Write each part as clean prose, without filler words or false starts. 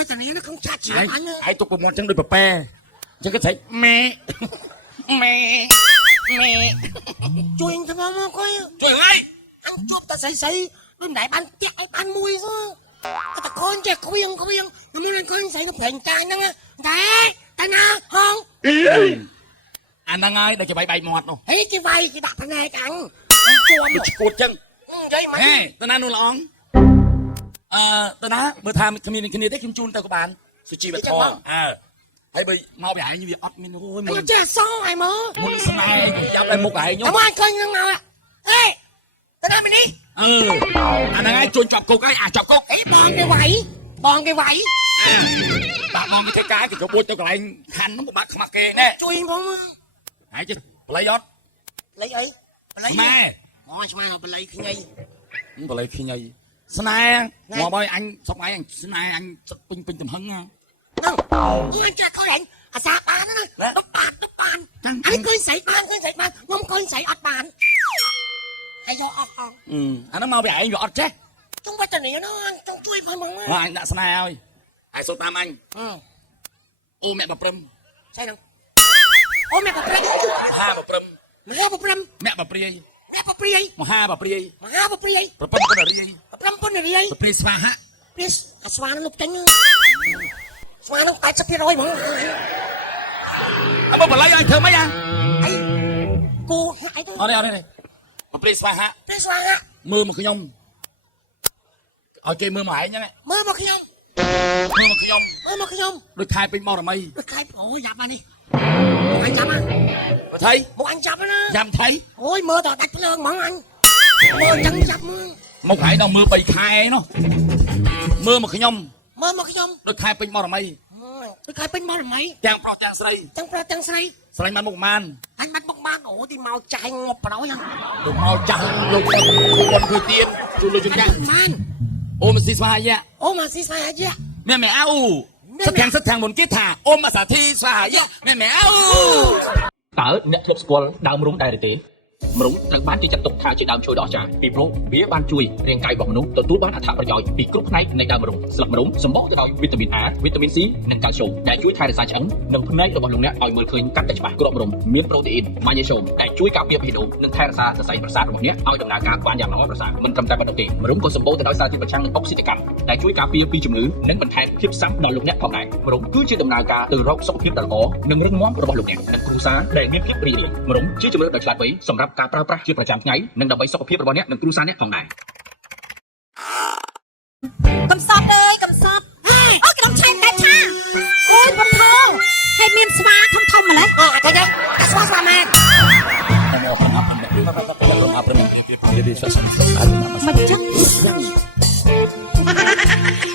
coi tao này nó không chặt gì anh á. Ai tục một chân đôi bờ pe, chân cái thấy mẹ. Chui anh thằng mà coi. Chui ngay. Anh chụp ta say bên đại ban tiếc ai ban mùi sao? Ta coi anh chơi coi yên, nó muốn anh coi anh say nó phèn trai nó nghe. Đấy, ta na không? Anh đang ai để cho bay mọt đâu. Ấy cái vai cái đạp này cẳng. Anh chua mà. Cột chân. Vậy mà. Hey, ta na nuôi lỏng. Ta na bữa tham cái này đấy kim chun tao có bán. Sushi bát thò. Thấy bây mau bị như việc ớt mình ôi anh chơi sao ai mơ muốn sao này dám lên một cái nhá không ai coi như nào ạ ê tao nói mình đi anh đang ai chôn chọc cục ấy chọc cục ấy bòn cái vảy bạn ngon cái cái chỗ bôi cho cái anh khăn nó một bát mặc kệ nè chui bóng hãy chứ lấy giót lấy ấy lấy mẹ ôi sao mà lấy khi nhây không lấy khi nhây sao này ngồi bơi anh xong ấy anh sao này anh pin tầm hứng không anh cha coi anh sao bán nó đốt bàn anh coi sấy bàn không coi sấy ọt bàn hay do ọt anh nó mau bị anh ọt chứ chúng ta này nó trong chui phải mong anh đã sao này ơi ai số 8 anh ô mẹ bà prem sao đâu ô mẹ bà prem ha bà prem mẹ bà priê một ha bà priê bà prem có đời bà priê spa ha spa nó lục tránh spa nó tại sắp rồi mà anh bà lấy anh thơ mấy anh ấy cô hại thôi ở đây bà priê spa ha mưa một cái nhông ở kia mưa mãi nhá mưa một cái nhông được khai bên bao là mây được khai ôi dạp anh đi một anh dạp thấy một anh dạp đó dám thấy ôi mưa tao đặt lên mỏng anh mưa chân dạp mưa một cái nào mưa bay khai nó mưa một cái nhông được khai bên bao là mây được khai bên bao là mấy trang xây xây mang một man anh bắt một man ủa thì màu chạy ngọc vào đó nha được màu trắng được quân cười tiên chú lưu chân man ôm mà xí xoa ya ôm mà xí xoa ya mẹ ao rất thang muốn kết thả ôm mà xả thi xoa ya mẹ ao តើអ្នកធ្លាប់ស្គាល់ដើមរំដែរទេមរុំត្រូវបានគេចាត់ទុកថាជាដើមឈើដ៏អស្ចារ្យពីព្រោះវាបានជួយរាងកាយរបស់មនុស្សទទួលបានអត្ថប្រយោជន៍ពីគ្រប់ផ្នែកនៃដើមរំស្លឹកម្រុំសម្បូរទៅដោយវីតាមីន A វីតាមីន C និងកាល់ស្យូមដែលជួយថែរក្សាឆ្អឹងនិងភ្នែករបស់លោកអ្នកឲ្យមើលឃើញកាន់តែច្បាស់គ្រាប់រំមានប្រូតេអ៊ីនម៉ាញ៉េស្យូមដែលជួយការពារបេះដូងនិងថែរក្សាសរសៃប្រសាទរបស់អ្នកឲ្យដំណើរការបានយ៉ាងល្អប្រសើរមិនត្រឹមតែប៉ុណ្ណោះទេមរុំក៏សម្បូរទៅដោយសារធាតុប្រឆាំងនឹងអុកស៊ីតកម្មដែលជួយការពារពីជំងឺនិងបន្ថែមភាពស៊ាំដល់លោកអ្នកផងដែរមរុំគឺជាដំណើរការទៅរកសុខភាពដ៏ល្អនិងរឹងមាំរបស់លោកអ្នកនិងគ្រួសារដែលមានភាពរីករាយមរុំជាជម្រើសដ៏ឆ្លាតវៃសម្រាប់ការប្រើប្រាស់ជាប្រចាំថ្ងៃនិងដើម្បីសុខភាពរបស់អ្នកនិងគ្រួសារអ្នកផងដែរកំសត់អើយកំសត់អូក្រុមឆៃតែឆាអូយបងថងហើយមានស្វាធំម្លេះអត់ទេស្វាមែនមិនចឹង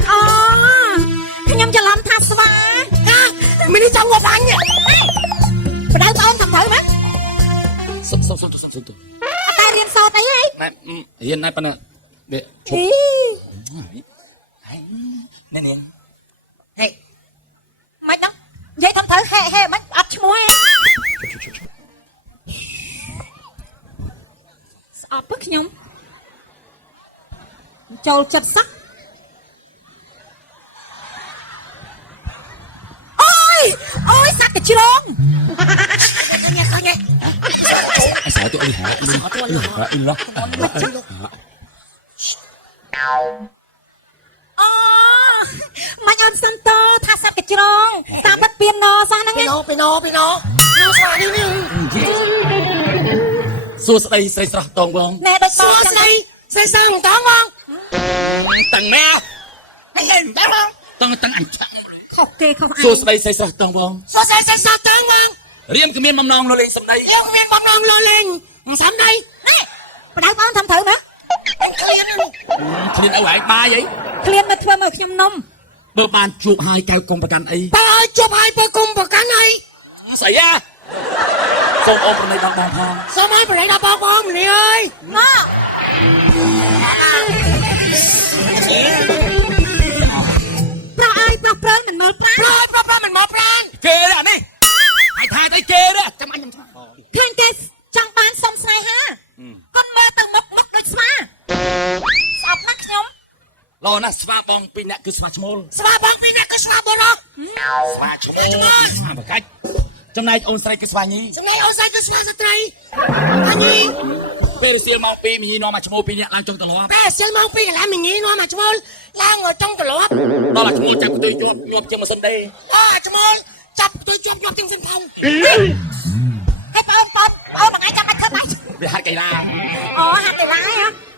អូខ្ញុំច្រឡំថាស្វាមិននេះចង់មកបាញ់បដៅបងថាទៅណាសុំអត់តែរៀនសូត្រអីហីណែរៀនណែប៉ុណ្ណឹងវាឈប់ណែហេមិនដឹងនិយាយថាទៅហេមិនអត់ឈ្មោះហេស្អប់ទៅខ្ញុំចូលចិត្តសឹកអូយសักកជ្រងឃើញអាសាទៅអីហ่าអ៊ីឡោមិនចឹងអូមិនអត់សិនតថាសักកជ្រងតាមបិទពីណោសោះហ្នឹងពីណោស្វានេះសួស្ដីស្រីស្រស់តងបងណែដូចសួស្ដីស្រីស្រស់តងបងតាំងណាហើយដែរបងតាំងអញឆាំខុសគេខុសសួស្ដីស្រីស្រស់តងបងសួស្ដីស្រីស្រស់តងបងរៀមគ្មានបំណងលលេងសំដីមានបំណងលលេងសំដីនេះបដៅបងធ្វើណាឃ្លានអីហើយបាយអីឃ្លានមកធ្វើមកខ្ញុំនំបើបានជួបហើយកែវគុំប្រកាន់អីបើជួបហើយបើគុំប្រកាន់អីស្អីសូមអូនប្រណីដល់បងផងសូមឲ្យប្រណីដល់បងម្នាក់អើយមកប្រអើយប្រព្រើមិនមើលប្រាណប្រមិនមកប្រាណគេអានេះឲ្យថាទៅគេទេចាំអញឃើញគេចង់បានសុំស្នេហាកុំមើលទៅមុខដូចស្វាស្អប់ណាស់ខ្ញុំលោណាស់ស្វាបង ពីអ្នកគឺស្វាឈ្មោល ស្វាបងពីអ្នកគឺស្វាបរោះ ស្វាឈ្មោលស្វាបកាច់ចំណែកអូនស្រីគឺស្វាញី ចំណែកអូនស្រីគឺស្វាស្ត្រីអញី ពេលរសៀលម៉ោង2មីនាំមកឈ្មោលពីអ្នកឡើងចុងត្រឡប់ តែសិលមកពីកន្លែងមីងីនាំមកឈ្មោលឡើងចង់ត្រឡប់ ដល់តែឈ្មោលចាប់ផ្ទុយជាប់ញាប់ជាងម៉ាស៊ីនដេរ ឈ្មោលចាប់ទៅជាប់ជាងសិនផង ហើយបងមួយថ្ងៃចាំបាច់ធ្វើម៉េច វាហាត់កីឡា អូហាត់កីឡាហ៎